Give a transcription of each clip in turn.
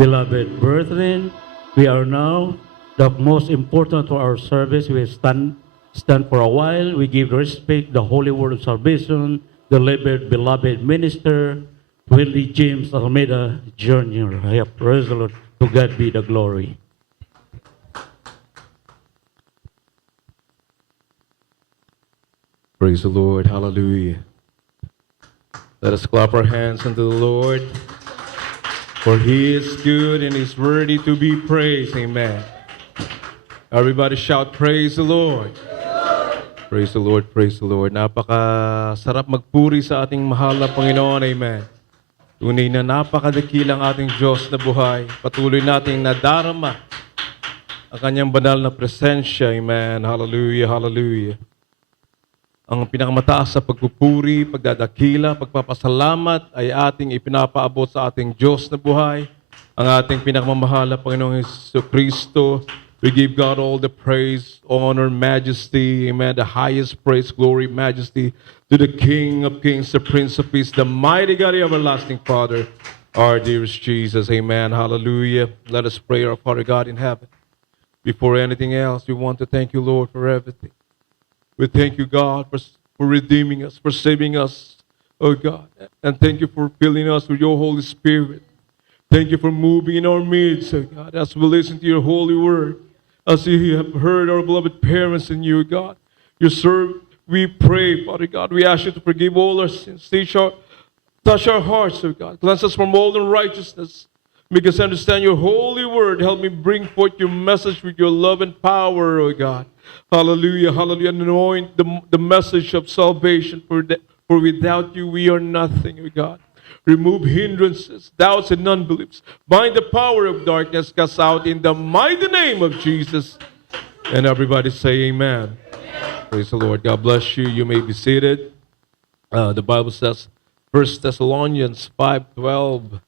Beloved brethren, we are now the most important for our service. We stand for a while. We give respect the holy word of salvation, the beloved minister, Willie James Almeida Jr. Praise the Lord. To God be the glory. Praise the Lord. Hallelujah. Let us clap our hands unto the Lord. For He is good and is worthy to be praised. Amen. Everybody shout, praise the Lord. Praise the Lord, praise the Lord. Napakasarap magpuri sa ating mahal na Panginoon. Amen. Tunay na napakadakilang ating Diyos na buhay. Patuloy nating nadarama ang kanyang banal na presensya. Amen. Hallelujah, hallelujah. Ang pinakamataas sa pagpupuri, pagdadakila, pagpapasalamat ay ating ipinapaabot sa ating Diyos na buhay, ang ating pinakamamahal na Panginoong Jesucristo. We give God all the praise, honor, majesty, amen, the highest praise, glory, majesty to the King of Kings, the Prince of Peace, the mighty God, the everlasting Father, our dearest Jesus, amen, hallelujah. Let us pray, our Father God in heaven. Before anything else, we want to thank you, Lord, for everything. We thank you, God, for redeeming us, for saving us, oh God. And thank you for filling us with your Holy Spirit. Thank you for moving in our midst, oh God, as we listen to your holy word. As you have heard our beloved parents in you, God. You serve, we pray, Father God. We ask you to forgive all our sins. Touch our hearts, oh God. Cleanse us from all unrighteousness. Make us understand your holy word. Help me bring forth your message with your love and power, oh God. Hallelujah, hallelujah. Anoint the message of salvation, for without you we are nothing, oh God. Remove hindrances, doubts, and unbeliefs. Bind the power of darkness, cast out in the mighty name of Jesus. And everybody say amen. Praise the Lord. God bless you. You may be seated. The Bible says, 1 Thessalonians 5:12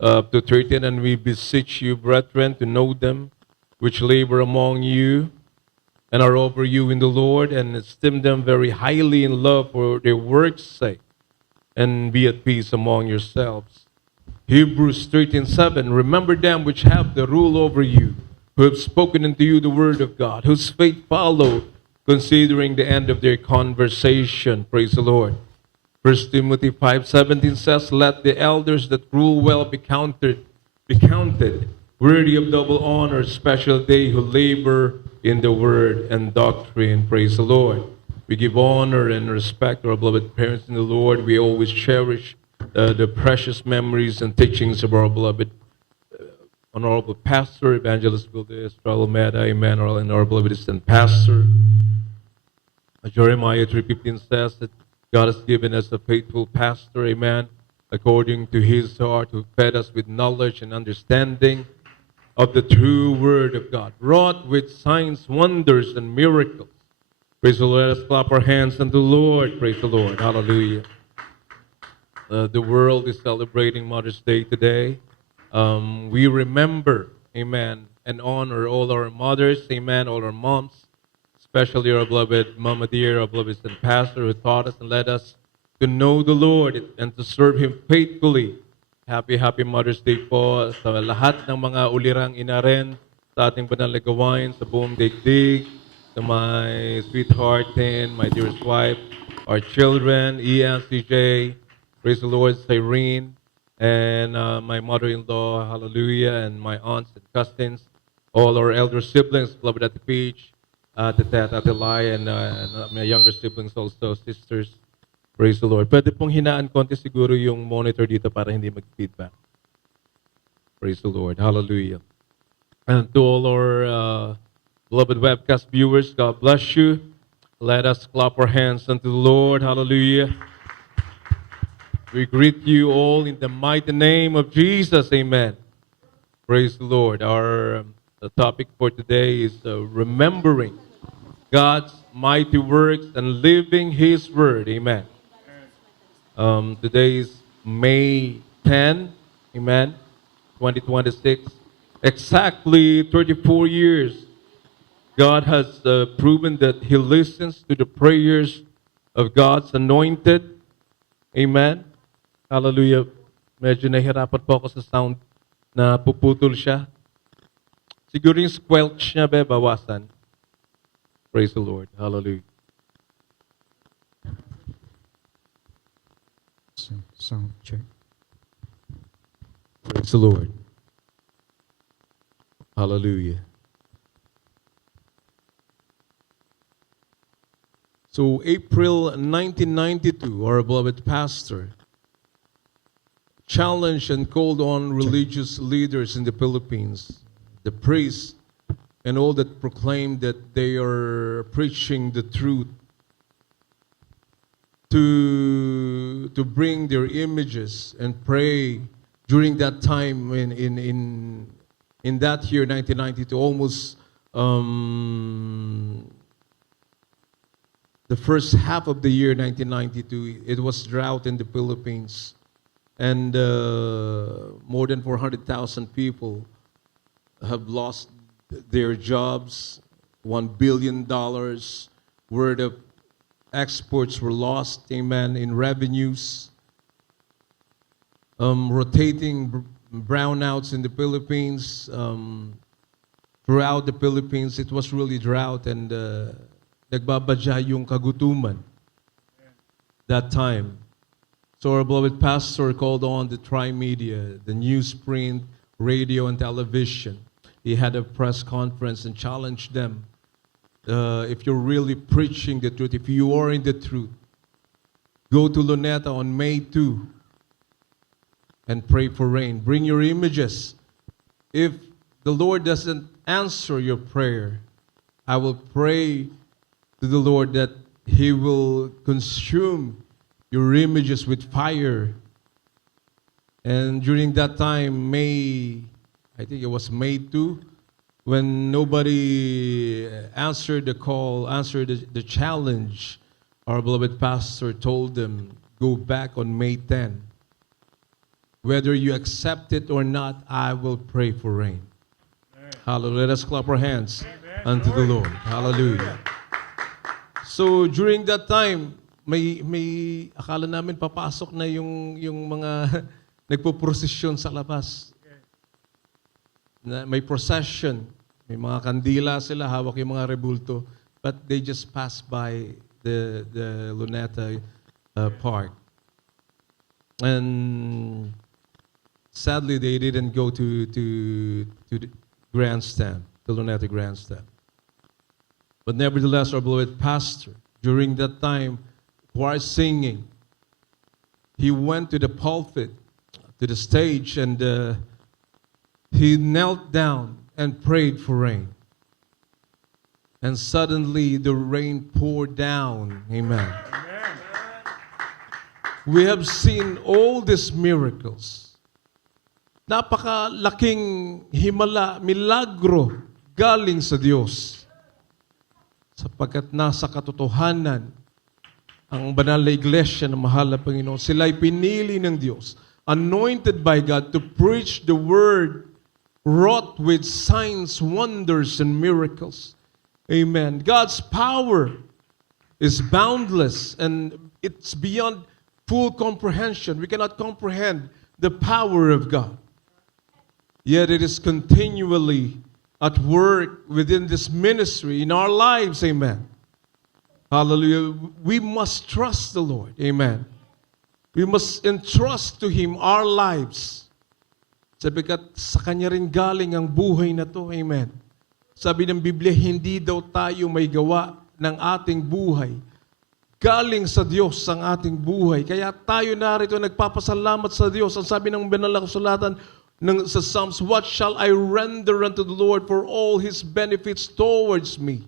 to 13, and we beseech you, brethren, to know them which labor among you and are over you in the Lord, and esteem them very highly in love for their work's sake, and be at peace among yourselves. Hebrews 13:7, remember them which have the rule over you, who have spoken unto you the word of God, whose faith follow, considering the end of their conversation. Praise the Lord. 1 Timothy 5:17 says, let the elders that rule well be counted worthy of double honor, especially they who labor in the word and doctrine. Praise the Lord. We give honor and respect to our beloved parents in the Lord. We always cherish the precious memories and teachings of our beloved Honorable Pastor, Evangelist Valdez Almeida, amen, and our beloved assistant pastor. Jeremiah 3:15 says that God has given us a faithful pastor, amen, according to his heart, who fed us with knowledge and understanding of the true word of God, wrought with signs, wonders, and miracles. Praise the Lord. Let us clap our hands unto the Lord. Praise the Lord. Hallelujah. The world is celebrating Mother's Day today. We remember, amen, and honor all our mothers, amen, all our moms, especially our beloved Mama Dear, our beloved St. Pastor, who taught us and led us to know the Lord and to serve Him faithfully. Happy Mother's Day po sa lahat ng mga ulirang ina rin sa ating banal na gawain sa buong daigdig, to my sweetheart and my dearest wife, our children, Ian, CJ, praise the Lord, Cyrene, and my mother-in-law, hallelujah, and my aunts and cousins, all our elder siblings, beloved at the beach, Ate Tet, Ate Lai, and my younger siblings also, sisters. Praise the Lord. Pwede pong hinaan konti siguro yung monitor dito para hindi mag-feedback. Praise the Lord. Hallelujah. And to all our beloved webcast viewers, God bless you. Let us clap our hands unto the Lord. Hallelujah. We greet you all in the mighty name of Jesus. Amen. Praise the Lord. Our the topic for today is remembering God's mighty works and living His word. Amen. Today is May 10, amen, 2026. Exactly 34 years, God has proven that He listens to the prayers of God's anointed. Amen. Hallelujah. Medyo nahihirapan po ako sa sound. na puputol siya. Siguro yung squelch niya, bawasan. Praise the Lord. Hallelujah. Sound check. Praise the Lord. Hallelujah. So, April 1992, our beloved pastor challenged and called on religious leaders in the Philippines, the priests, and all that proclaimed that they are preaching the truth, to bring their images and pray during that time in that year 1992, almost the first half of the year 1992, it was drought in the Philippines, and more than 400,000 people have lost their jobs. $1 billion worth of exports were lost, amen, in revenues. Rotating brownouts in the Philippines, throughout the Philippines, it was really drought, and nagbabadya yung kagutuman that time. So our beloved pastor called on the tri-media, the newsprint, radio, and television. He had a press conference and challenged them, if you're really preaching the truth, if you are in the truth, go to Luneta on May 2 and pray for rain. Bring your images. If the Lord doesn't answer your prayer, I will pray to the Lord that He will consume your images with fire. And during that time, I think it was May 2, when nobody answered the call, answered the challenge, our beloved pastor told them, go back on May 10. Whether you accept it or not, I will pray for rain. Hallelujah. Let us clap our hands unto the Lord. Hallelujah. So during that time, may akala namin papasok na yung mga nagpo-prosesyon sa labas. May procession, may mga kandila sila, hawak yung mga rebulto, but they just passed by the Luneta Park. And sadly, they didn't go to the grandstand, the Luneta grandstand. But nevertheless, our beloved pastor, during that time, while singing, he went to the pulpit, to the stage, and he knelt down and prayed for rain. And suddenly the rain poured down. Amen. We have seen all these miracles. Napakalaking milagro galing sa Diyos. Sapagkat nasa katotohanan ang banal na iglesia na mahal na Panginoon. Sila'y pinili ng Diyos, anointed by God to preach the word, wrought with signs, wonders, and miracles. Amen. God's power is boundless and it's beyond full comprehension. We cannot comprehend the power of God. Yet it is continually at work within this ministry, in our lives. Amen. Hallelujah. We must trust the Lord. Amen. We must entrust to Him our lives. Sabigat sa Kanya rin galing ang buhay na to. Amen. Sabi ng Biblia, hindi daw tayo may gawa ng ating buhay. Galing sa Diyos ang ating buhay. Kaya tayo narito nagpapasalamat sa Diyos. Ang sabi ng banal na kasulatan sa Psalms, what shall I render unto the Lord for all His benefits towards me?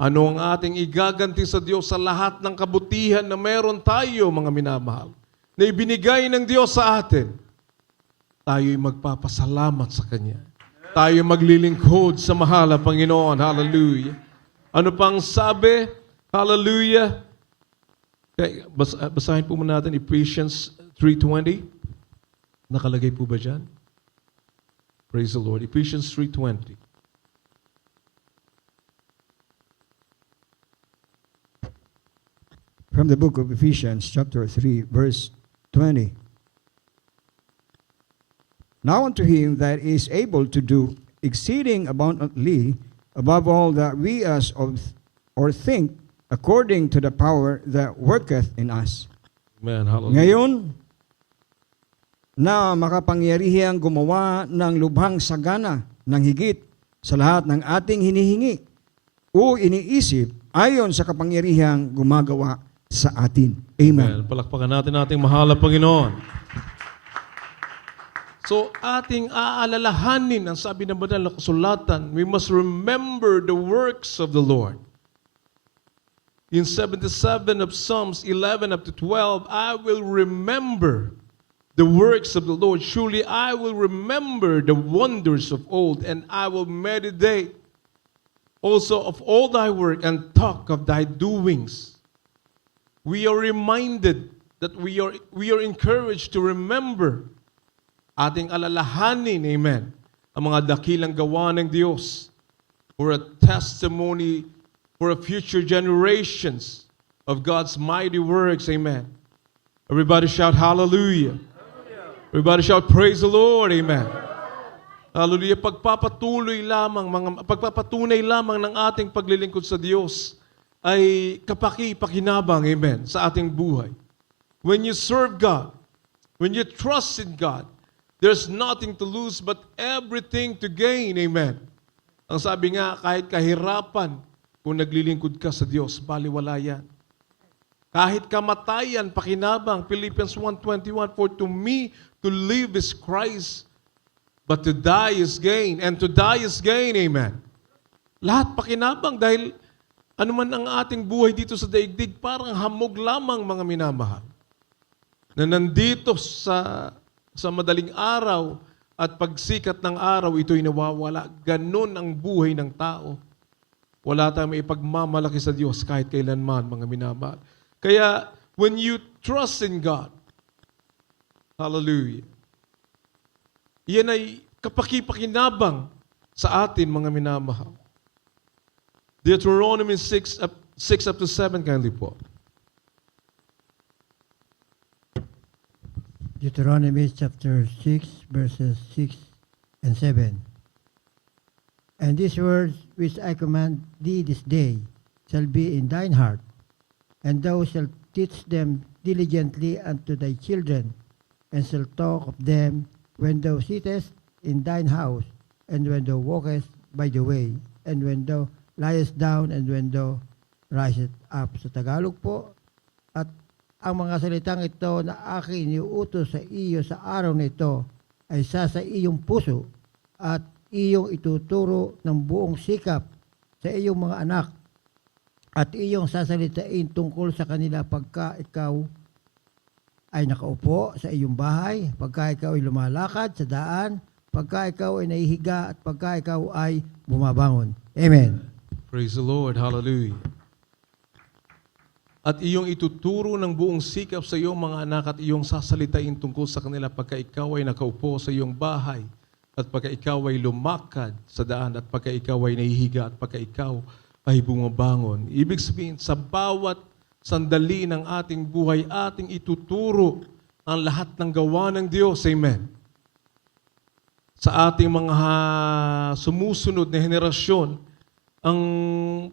Ano ang ating igaganti sa Diyos sa lahat ng kabutihan na meron tayo, mga minamahal, na ibinigay ng Diyos sa atin? Tayo'y magpapasalamat sa Kanya. Tayo maglilingkod sa mahal na Panginoon. Hallelujah. Ano pang sabi? Hallelujah. Okay, basahin po muna natin Ephesians 3:20. Nakalagay po ba dyan? Praise the Lord. Ephesians 3:20. From the book of Ephesians, chapter 3, verse 20. Now unto him that is able to do exceeding abundantly above all that we ask or think, according to the power that worketh in us. Amen. Hallelujah. Ngayon, na makapangyarihang gumawa ng lubhang sagana ng higit sa lahat ng ating hinihingi o iniisip ayon sa kapangyarihang gumagawa sa atin. Amen. Palakpakan natin ating mahal na Panginoon. So, ating aalalahanin, ang sabi ng banal na kasulatan, we must remember the works of the Lord. In 77 of Psalms 11 up to 12, I will remember the works of the Lord. Surely I will remember the wonders of old, and I will meditate also of all thy work and talk of thy doings. We are reminded that we are encouraged to remember, ating alalahanin, amen, ang mga dakilang gawa ng Diyos for a testimony for a future generations of God's mighty works, amen. Everybody shout hallelujah. Everybody shout praise the Lord, amen. Hallelujah. Pagpapatunay lamang ng ating paglilingkod sa Diyos ay kapaki-pakinabang, amen, sa ating buhay. When you serve God, when you trust in God, there's nothing to lose but everything to gain, amen. Ang sabi nga, kahit kahirapan, kung naglilingkod ka sa Diyos, baliwala yan. Kahit kamatayan, pakinabang, Philippians 1:21, for to me, to live is Christ, but to die is gain. And to die is gain, amen. Lahat pakinabang dahil ano man ang ating buhay dito sa daigdig, parang hamog lamang, mga minamahal. Na nandito sa madaling araw at pagsikat ng araw, ito'y nawawala. Ganon ang buhay ng tao. Wala tayong maipagmamalaki sa Diyos kahit kailanman, mga minamahal. Kaya, when you trust in God, hallelujah, yan ay kapaki-pakinabang sa atin, mga minamahal. Deuteronomy 6 up to 7, kindly po. Deuteronomy chapter 6, verses 6 and 7. And these words which I command thee this day shall be in thine heart, and thou shalt teach them diligently unto thy children, and shalt talk of them when thou sittest in thine house, and when thou walkest by the way, and when thou liest down, and when thou risest up. Sa Tagalog po, at ang mga salitang ito na aking iniuutos sa iyo sa araw na ito ay sa iyong puso at iyong ituturo ng buong sikap sa iyong mga anak at iyong sasalitain tungkol sa kanila pagka ikaw ay nakaupo sa iyong bahay, pagka ikaw ay lumalakad sa daan, pagka ikaw ay nahihiga at pagka ikaw ay bumabangon. Amen. Praise the Lord. Hallelujah. At iyong ituturo ng buong sikap sa iyong mga anak at iyong sasalitain tungkol sa kanila pagka ikaw ay nakaupo sa iyong bahay at pagka ikaw ay lumakad sa daan at pagka ikaw ay nahihiga at pagka ikaw ay bumabangon. Ibig sabihin, sa bawat sandali ng ating buhay, ating ituturo ang lahat ng gawa ng Diyos. Amen. Sa ating mga sumusunod na henerasyon, ang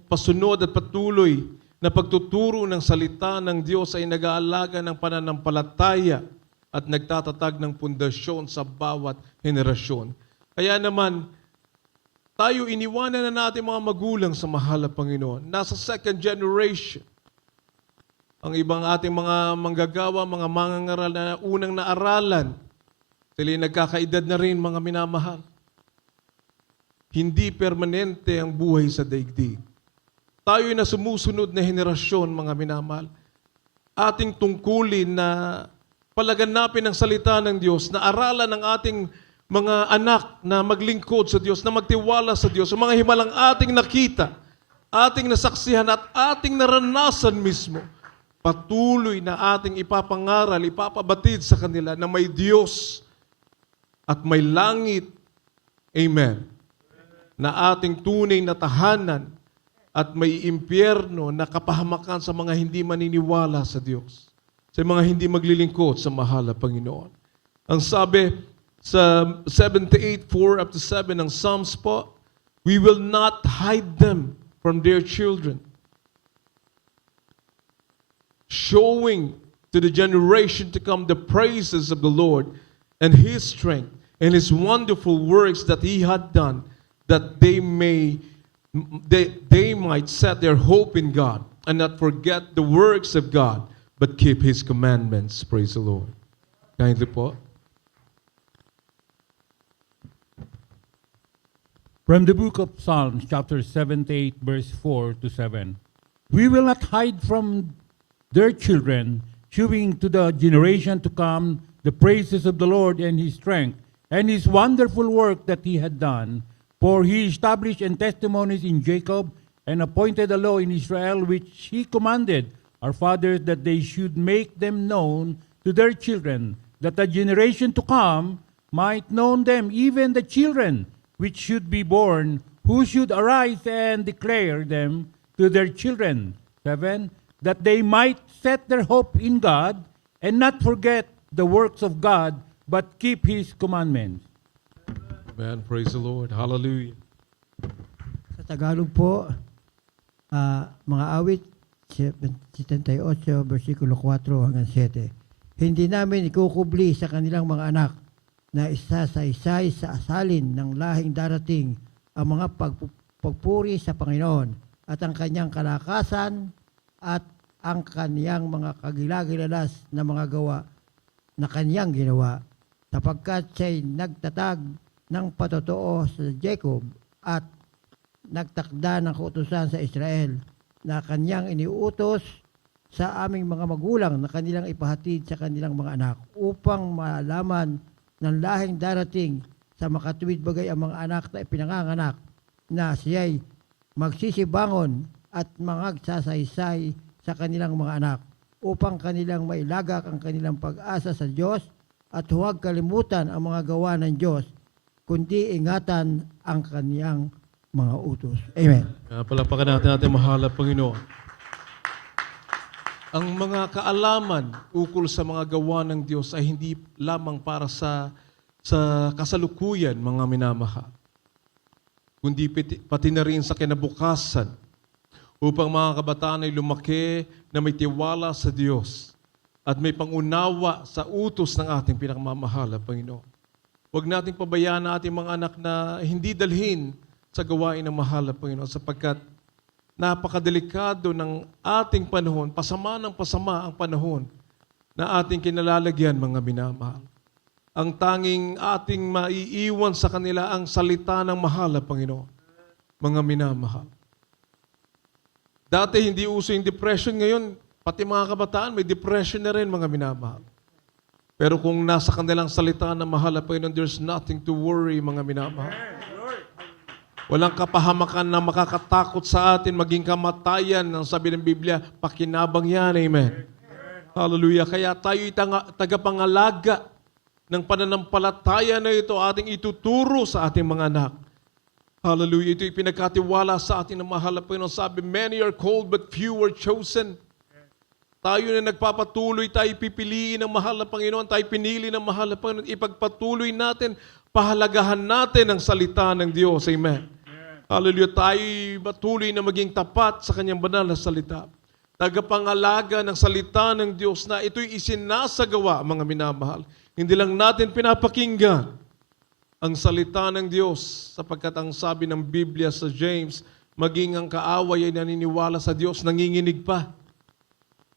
pasunod at patuloy na pagtuturo ng salita ng Diyos ay nag-aalaga ng pananampalataya at nagtatatag ng pundasyon sa bawat henerasyon. Kaya naman, tayo iniwanan na natin mga magulang sa mahal na Panginoon. Nasa second generation. Ang ibang ating mga manggagawa, mga mangangaral na unang naaralan, sila nagkakaedad na rin, mga minamahal. Hindi permanente ang buhay sa daigdig. Tayo'y na sumusunod na henerasyon, mga minamahal. Ating tungkulin na palaganapin ang salita ng Diyos, na aralan ng ating mga anak na maglingkod sa Diyos, na magtiwala sa Diyos, sa mga himalang ating nakita, ating nasaksihan at ating naranasan mismo, patuloy na ating ipapangaral, ipapabatid sa kanila na may Diyos at may langit, amen, na ating tunay na tahanan at may impyerno na kapahamakan sa mga hindi maniniwala sa Diyos, sa mga hindi maglilingkod sa mahal na Panginoon. Ang sabi sa 78, 4 up to 7 ng Psalms po, we will not hide them from their children. Showing to the generation to come the praises of the Lord and His strength and His wonderful works that He had done, that they might set their hope in God and not forget the works of God, but keep His commandments. Praise the Lord. Kindly po. From the book of Psalms, chapter 78, verse 4 to 7. We will not hide from their children, showing to the generation to come the praises of the Lord and His strength, and His wonderful work that He had done. For He established in testimonies in Jacob, and appointed a law in Israel, which He commanded our fathers, that they should make them known to their children, that the generation to come might know them, even the children which should be born, who should arise and declare them to their children. 7, that they might set their hope in God and not forget the works of God, but keep His commandments. Amen. Praise the Lord. Hallelujah. Sa Tagalog po, mga awit 78, versikulo 4 hanggang 7. Hindi namin ikukubli sa kanilang mga anak na isasaysay sa asalin ng lahing darating ang mga pagpuri sa Panginoon at ang kanyang kalakasan at ang kaniyang mga kagilagilalas na mga gawa na kaniyang ginawa, sapagkat siya'y nagtatag ng patotoo sa Jacob at nagtakda ng kautusan sa Israel, na kaniyang iniutos sa aming mga magulang na kanilang ipahatid sa kanilang mga anak, upang malaman ng lahing darating sa makatuwid bagay ang mga anak na ipinanganganak, na siya'y magsisibangon at magsasaysay sa kanilang mga anak, upang kanilang mailagak ang kanilang pag-asa sa Diyos at huwag kalimutan ang mga gawa ng Diyos, kundi ingatan ang kaniyang mga utos. Amen. Palapakan natin mahal na Panginoon. Ang mga kaalaman ukol sa mga gawa ng Diyos ay hindi lamang para sa kasalukuyan, mga minamahal, kundi pati na rin sa kinabukasan, upang mga kabataan ay lumaki na may tiwala sa Diyos at may pangunawa sa utos ng ating pinakamamahal na Panginoon. Huwag nating pabayaan na ating mga anak na hindi dalhin sa gawain ng mahal na Panginoon, sapagkat napakadelikado ng ating panahon, pasama ng pasama ang panahon na ating kinalalagyan, mga minamahal. Ang tanging ating maiiwan sa kanila ang salita ng mahal na Panginoon, mga minamahal. Dati hindi uso yung depression, ngayon pati mga kabataan may depression na rin, mga minamahal. Pero kung nasa kanilang salita ng mahal na Panginoon, there's nothing to worry, mga minamahal. Walang kapahamakan na makakatakot sa atin, maging kamatayan. Ang sabi ng Biblia, pakinabang yan. Amen. Hallelujah. Kaya tayo'y tagapangalaga ng pananampalataya na ito, ating ituturo sa ating mga anak. Hallelujah. Ito'y pinagkatiwala sa atin ng mahal na Panginoon. Sabi, many are called but few are chosen. Tayo na nagpapatuloy, tayo pipiliin ng mahal na Panginoon, tayo pinili ng mahal na Panginoon, ipagpatuloy natin, pahalagahan natin ang salita ng Diyos. Amen. Hallelujah. Tayo'y patuloy na maging tapat sa kanyang banal na salita. Tagapangalaga ng salita ng Diyos na ito'y isinasagawa, mga minamahal. Hindi lang natin pinapakinggan ang salita ng Diyos, sapagkat ang sabi ng Biblia sa James, maging ang kaaway ay naniniwala sa Diyos, nanginginig pa.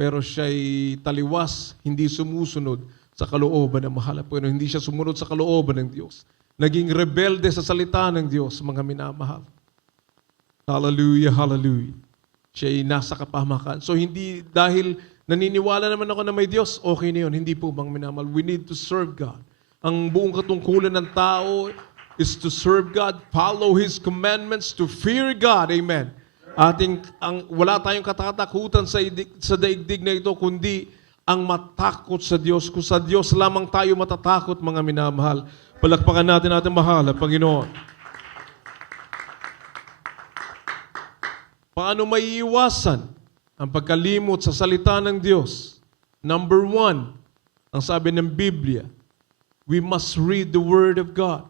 Pero siya'y taliwas, hindi sumusunod sa kalooban ng mahal na Panginoon. Hindi siya sumunod sa kalooban ng Diyos. Naging rebelde sa salita ng Diyos, mga minamahal. Hallelujah, hallelujah. Siya'y nasa kapahamakan. So hindi dahil naniniwala naman ako na may Diyos, okay na yun. Hindi po, mga minamahal. We need to serve God. Ang buong katungkulan ng tao is to serve God, follow His commandments, to fear God. Amen. Wala tayong katatakutan sa daigdig na ito, kundi ang matakot sa Diyos. Kung sa Diyos lamang tayo matatakot, mga minamahal. Palakpakan natin mahal na Panginoon. Paano maiiwasan ang pagkalimot sa salita ng Diyos? Number 1, ang sabi ng Biblia, we must read the Word of God.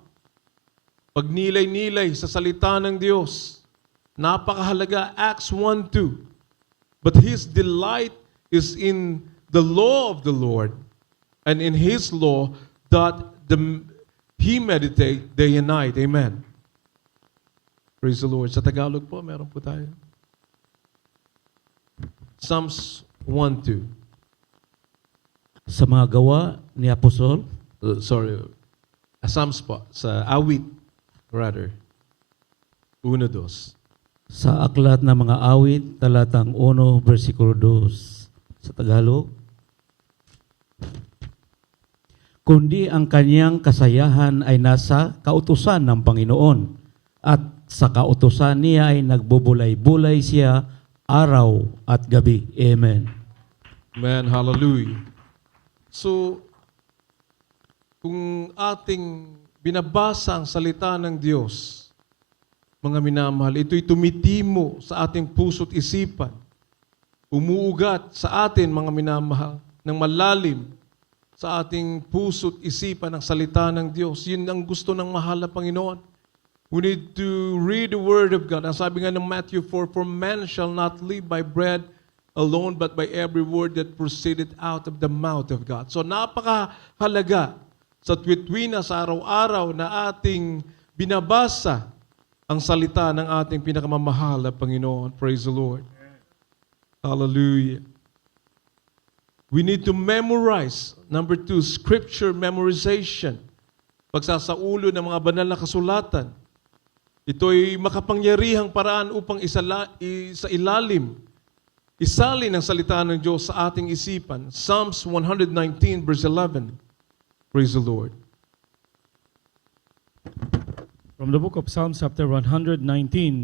Pagnilay-nilay sa salita ng Diyos. Napakahalaga, Acts 1:2. But his delight is in the law of the Lord, and in his law that he meditate day and night. Amen. Praise the Lord. Sa Tagalog po, meron po tayo. Psalms 1:2. Sa mga gawa ni Apostol, Psalms po, sa awit, rather. 1:2. sa aklat ng mga awit, talatang 1, versikulo 2. Sa Tagalog, kundi ang kanyang kasayahan ay nasa kautusan ng Panginoon, at sa kautusan niya ay nagbubulay-bulay siya araw at gabi. Amen. Amen. Hallelujah. So, kung ating binabasa ang salita ng Diyos, mga minamahal, ito'y tumitimo sa ating puso't isipan. Umuugat sa atin, mga minamahal, ng malalim sa ating puso't isipan ang salita ng Diyos. Yun ang gusto ng mahal na Panginoon. We need to read the Word of God. Ang sabi nga ng Matthew 4, for man shall not live by bread alone, but by every word that proceeded out of the mouth of God. So napakahalaga sa tuwid-tuwina, sa araw-araw na ating binabasa ang salita ng ating pinakamamahal na Panginoon. Praise the Lord. Hallelujah. We need to memorize. Number 2, scripture memorization. Pagsasaulo ng mga banal na kasulatan. Ito'y makapangyarihang paraan upang isalin ang salita ng Diyos sa ating isipan. Psalms 119 verse 11. Praise the Lord. From the book of Psalms chapter 119,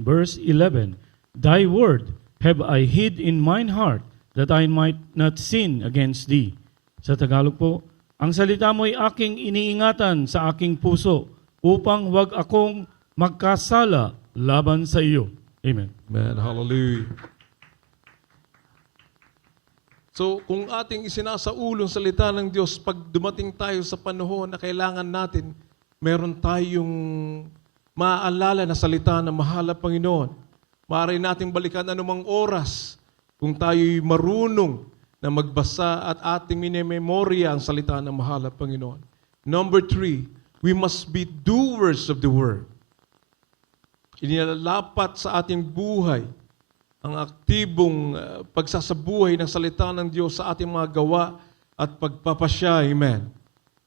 verse 11, Thy word have I hid in mine heart, that I might not sin against Thee. Sa Tagalog po, ang salita mo'y aking iniingatan sa aking puso, upang wag akong magkasala laban sa iyo. Amen. Amen. Hallelujah. So, kung ating isinasaulong salita ng Diyos, pag dumating tayo sa panahon na kailangan natin, meron tayong maaalala na salita ng mahal na Panginoon. Maaari nating balikan anumang oras kung tayo'y marunong na magbasa at ating minememorya ang salita ng mahal na Panginoon. Number 3, we must be doers of the Word. Inilalapat sa ating buhay ang aktibong pagsasabuhay ng salita ng Diyos sa ating mga gawa at pagpapasya. Amen.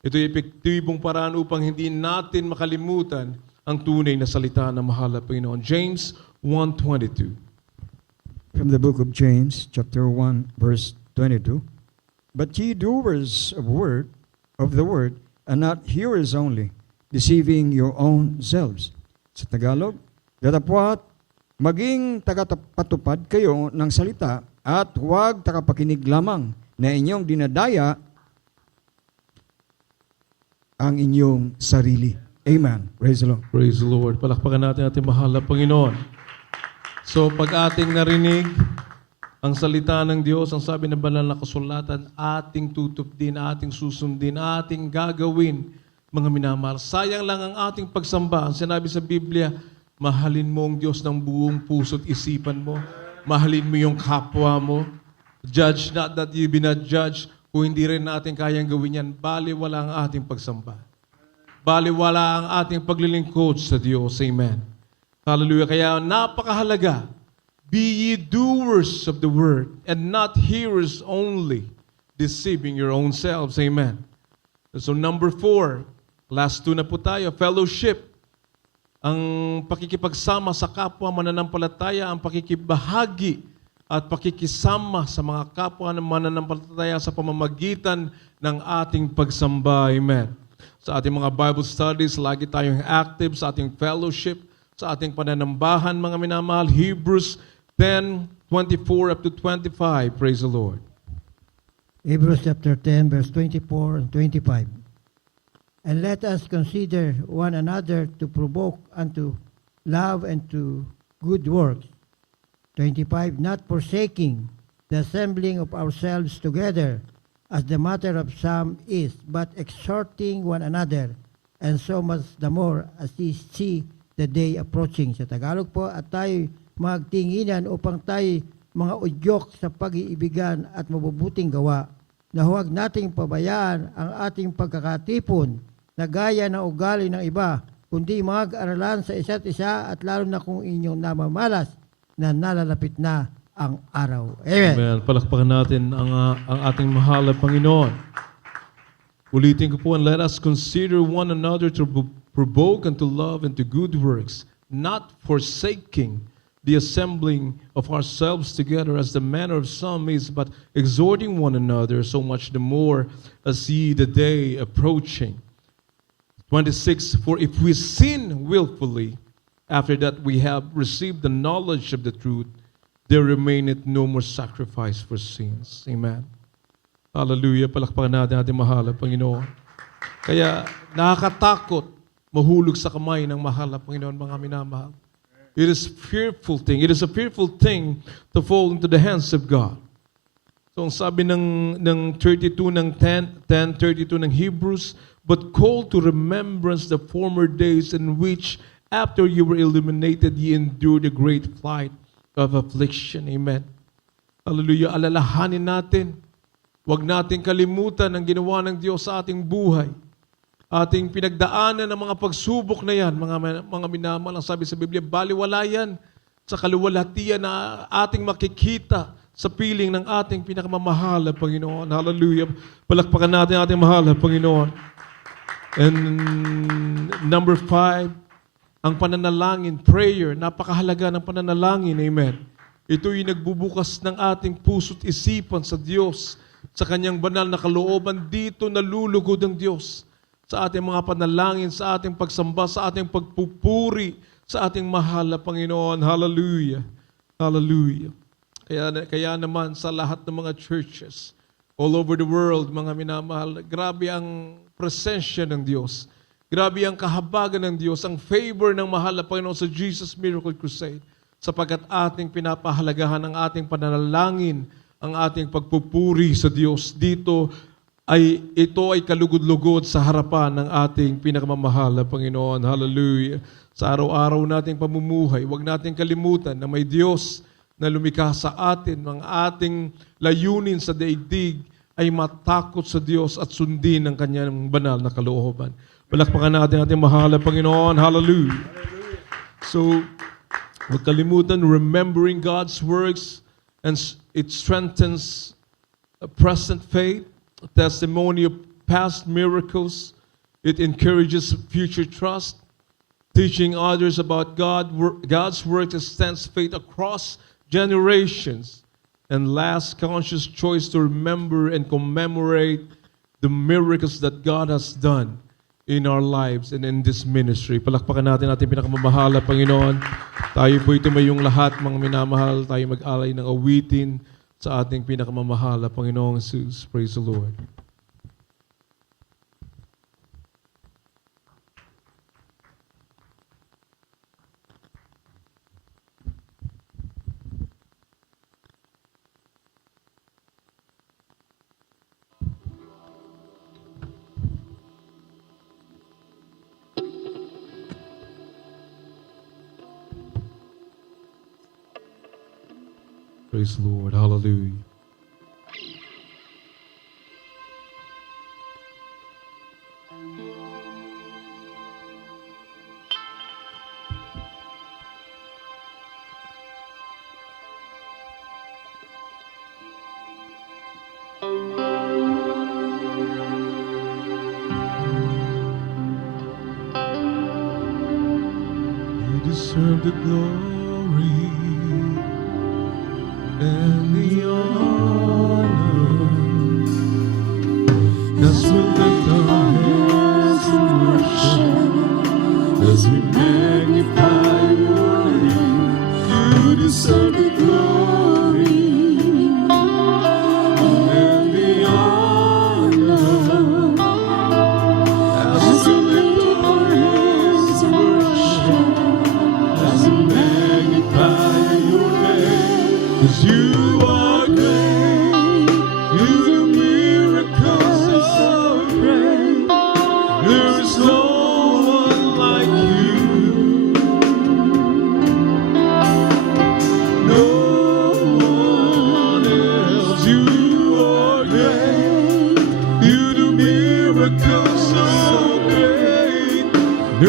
Ito'y epektibong paraan upang hindi natin makalimutan ang tunay na salita ng mahal na Panginoon. James 1:22. From the book of James, chapter 1, verse 22. But ye doers of the word, and not hearers only, deceiving your own selves. Sa Tagalog, datapwat, maging tagapatupad kayo ng salita, at huwag takapakinig lamang na inyong dinadaya ang inyong sarili. Amen. Praise the Lord. Praise the Lord. Palakpakan natin ating mahal na Panginoon. So pag ating narinig ang salita ng Diyos, ang sabi ng banal na kasulatan, ating tutupdin, ating susundin, ating gagawin, mga minamahal. Sayang lang ang ating pagsamba. Ang sinabi sa Biblia, mahalin mo ang Diyos ng buong puso't isipan mo. Mahalin mo yung kapwa mo. Judge not that you be not judged. Kung hindi rin natin kayang gawin yan, baliwala ang ating pagsamba. Baliwala ang ating paglilingkod sa Diyos. Amen. Hallelujah. Kaya napakahalaga, be ye doers of the word and not hearers only, deceiving your own selves. Amen. So number 4, last 2 na po tayo, fellowship. Ang pakikipagsama sa kapwa mananampalataya, ang pakikibahagi at pakikisama sa mga kapwa ng mananampalataya sa pamamagitan ng ating pagsamba. Amen. Sa ating mga Bible studies, lagi tayong active sa ating fellowship, sa ating pananambahan, mga minamahal. Hebrews 10:24 up to 25. Praise the Lord. Hebrews chapter 10, verse 24 and 25. And let us consider one another to provoke unto love and to good works. 25, not forsaking the assembling of ourselves together, as the matter of some is, but exhorting one another, and so much the more as ye see the day approaching. Sa Tagalog po, at tayo magtinginan upang tayo mga udyok sa pag-iibigan at mabubuting gawa, na huwag nating pabayaan ang ating pagkakatipon na gaya ng ugali ng iba, kundi mag-aralan sa isa't isa at lalo na kung inyong namamalas na nalalapit na ang araw. Amen. Amen. Palakpakan natin ang ating mahal na Panginoon. Ulitin ko po, and let us consider one another to provoke unto love and to good works, not forsaking the assembling of ourselves together as the manner of some is, but exhorting one another, so much the more as ye the day approaching. 26, for if we sin willfully, after that we have received the knowledge of the truth, there remaineth no more sacrifice for sins. Amen. Hallelujah. Palakpakan natin ating mahal na Panginoon. Kaya nakakatakot mahulog sa kamay ng mahal na Panginoon, mga minamahal. It is fearful thing. It is a fearful thing to fall into the hands of God. So ang sabi ng 32 ng 10:32 ng Hebrews, but call to remembrance the former days in which after you were illuminated, ye endured a great flight of affliction. Amen. Hallelujah. Alalahanin natin. Huwag natin kalimutan ang ginawa ng Diyos sa ating buhay. Ating pinagdaanan ng mga pagsubok na yan, mga minamahal, ang sabi sa Biblia, baliwala yan sa kaluwalhatian na ating makikita sa piling ng ating pinakamamahal na Panginoon. Hallelujah. Palakpakan natin ang ating mahal na Panginoon. And number 5, ang pananalangin, prayer. Napakahalaga ng pananalangin. Amen. Ito'y nagbubukas ng ating puso't isipan sa Diyos, sa Kanyang banal na kalooban. Dito nalulugod ang Diyos sa ating mga panalangin, sa ating pagsamba, sa ating pagpupuri, sa ating mahal na Panginoon. Hallelujah. Hallelujah. Kaya naman sa lahat ng mga churches all over the world, mga minamahal, grabe ang presensya ng Diyos. Grabe ang kahabagan ng Diyos, ang favor ng mahal na Panginoon sa Jesus Miracle Crusade, sapagkat ating pinapahalagahan ang ating pananalangin, ang ating pagpupuri sa Diyos. Ito ay kalugod-lugod sa harapan ng ating pinakamamahal na Panginoon. Hallelujah. Sa araw-araw nating pamumuhay, huwag nating kalimutan na may Diyos na lumikha sa atin. Ang ating layunin sa daigdig ay matakot sa Diyos at sundin ang Kanyang banal na kalooban. Palakpakan natin ating mahal na Panginoon. Hallelujah. So, huwag kalimutan, remembering God's works, and it strengthens a present faith, a testimony of past miracles. It encourages future trust. Teaching others about God's work extends faith across generations. And last, conscious choice to remember and commemorate the miracles that God has done in our lives and in this ministry. Palakpakan natin ating pinakamamahal na Panginoon. Tayo po tumayong lahat, mga minamahal. Tayo mag-alay ng awitin sa ating pinakamamahal na Panginoong Jesus. Praise the Lord. Praise the Lord. Hallelujah. You deserve the glory and the honor. As we lift our hands in worship, as we magnify your name, you deserve the glory and the honor. As we lift our hands in worship, as we magnify your name. 'Cause you are great, you do miracles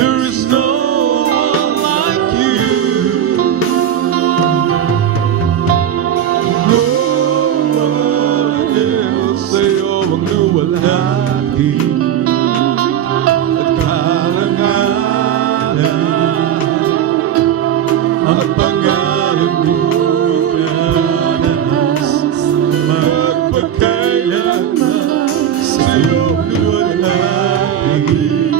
There is no one like you. No one else. Sa'yo ang luwalhati at karangalan at pangalan mo magpagkailanman. Sa'yo ang luwalhati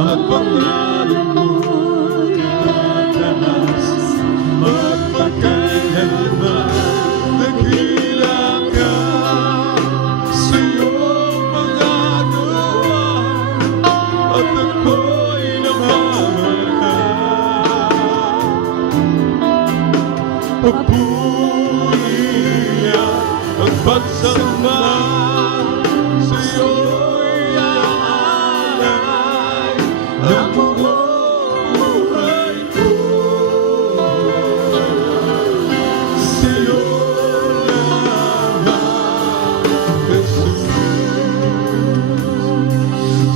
at pangalan mo magpagkailanman. Dakila ka sa iyong mga gawa at ako'y namamahal. Papuri at pagsamba sa iyo'y aalay ang buhay ko. Sa iyo lamang, Jesus.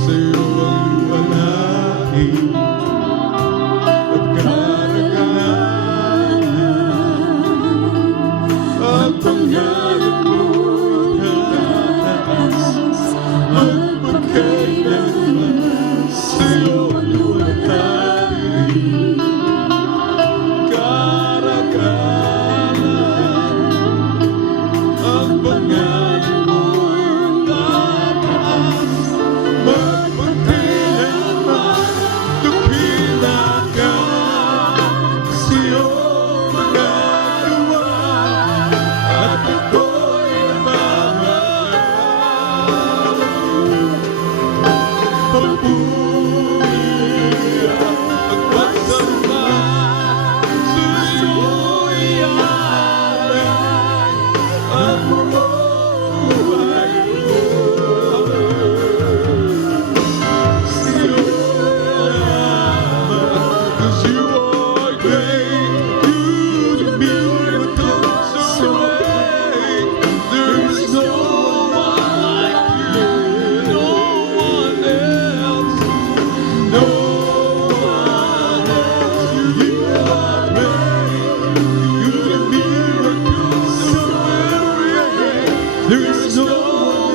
Sa iyo ang luwalhati at karangalan at pangalan mo tataas magpagkailanman. Sa iyo ang luwalhati, karangalan at pangalan mo tataas magpagkailanman. Dakila ka sa iyong mga gawa at ako'y namamahal. Papuri at pagsamba sa iyo'y alay ang buhay ko. Sa iyo lamang, 'cause you are great. You do miracles so great. There is no one like you, no one else, no one else. You are great. You do miracles so very great. There is no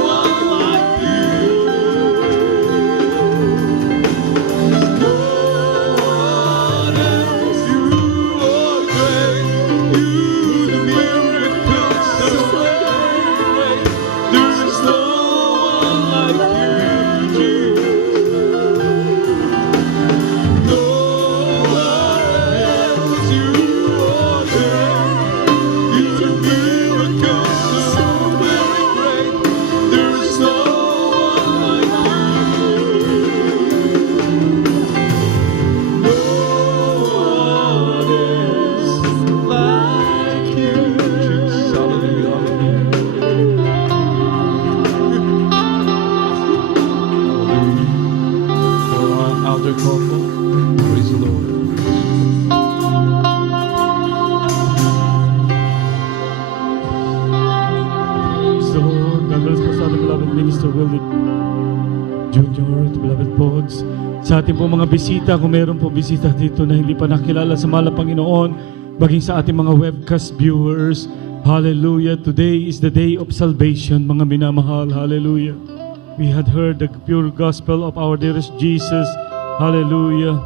one like you. No one else. You are great. You do miracles so very great. There is no one like you, Jesus. No one else. You are great. You do miracles so very great. There is no one like you. No one else like you, Jesus. Hallelujah, hallelujah. For our elder couple, praise the Lord. Praise the Lord. God bless po sa ating beloved Minister Willie Jr. at beloved Pods. Sa ating po mga bisita, kung meron po bisita dito na hindi pa nakilala sa mahal na Panginoon, maging sa ating mga webcast viewers, hallelujah. Today is the day of salvation, mga minamahal. Hallelujah. We had heard the pure gospel of our dearest Jesus. Hallelujah.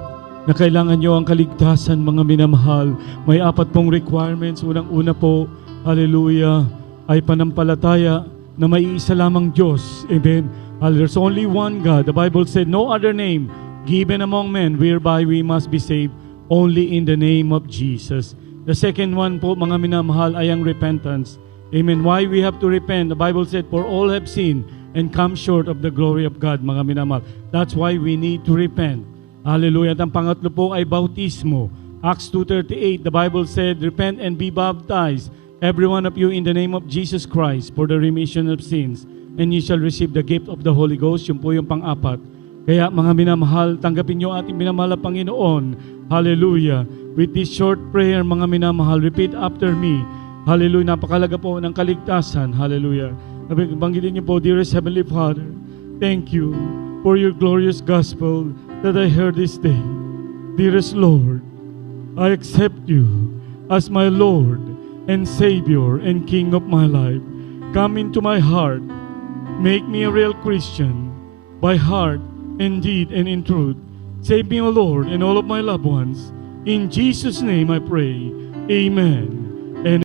Na kailangan nyo ang kaligtasan, mga minamahal. May 4 pong requirements. Unang-una po, hallelujah, ay panampalataya na may isa lamang Diyos. Amen. There's only one God. The Bible said, no other name given among men whereby we must be saved, only in the name of Jesus. The second one po, mga minamahal, ay ang repentance. Amen. Why we have to repent? The Bible said, for all have sinned and come short of the glory of God, mga minamahal. That's why we need to repent. Hallelujah. At ang pangatlo po ay bautismo. Acts 2:38, the Bible said, repent and be baptized, every one of you, in the name of Jesus Christ, for the remission of sins, and you shall receive the gift of the Holy Ghost. Yun po yung pang-apat. Kaya mga minamahal, tanggapin nyo ating minamahal na Panginoon. Hallelujah. With this short prayer, mga minamahal, repeat after me. Hallelujah. Napakalaga po ng kaligtasan. Hallelujah. Banggitin niyo po, dearest Heavenly Father, thank you for your glorious gospel that I heard this day. Dearest Lord, I accept you as my Lord and Savior and King of my life. Come into my heart. Make me a real Christian by heart and deed and in truth. Save me, O Lord, and all of my loved ones. In Jesus' name I pray. Amen.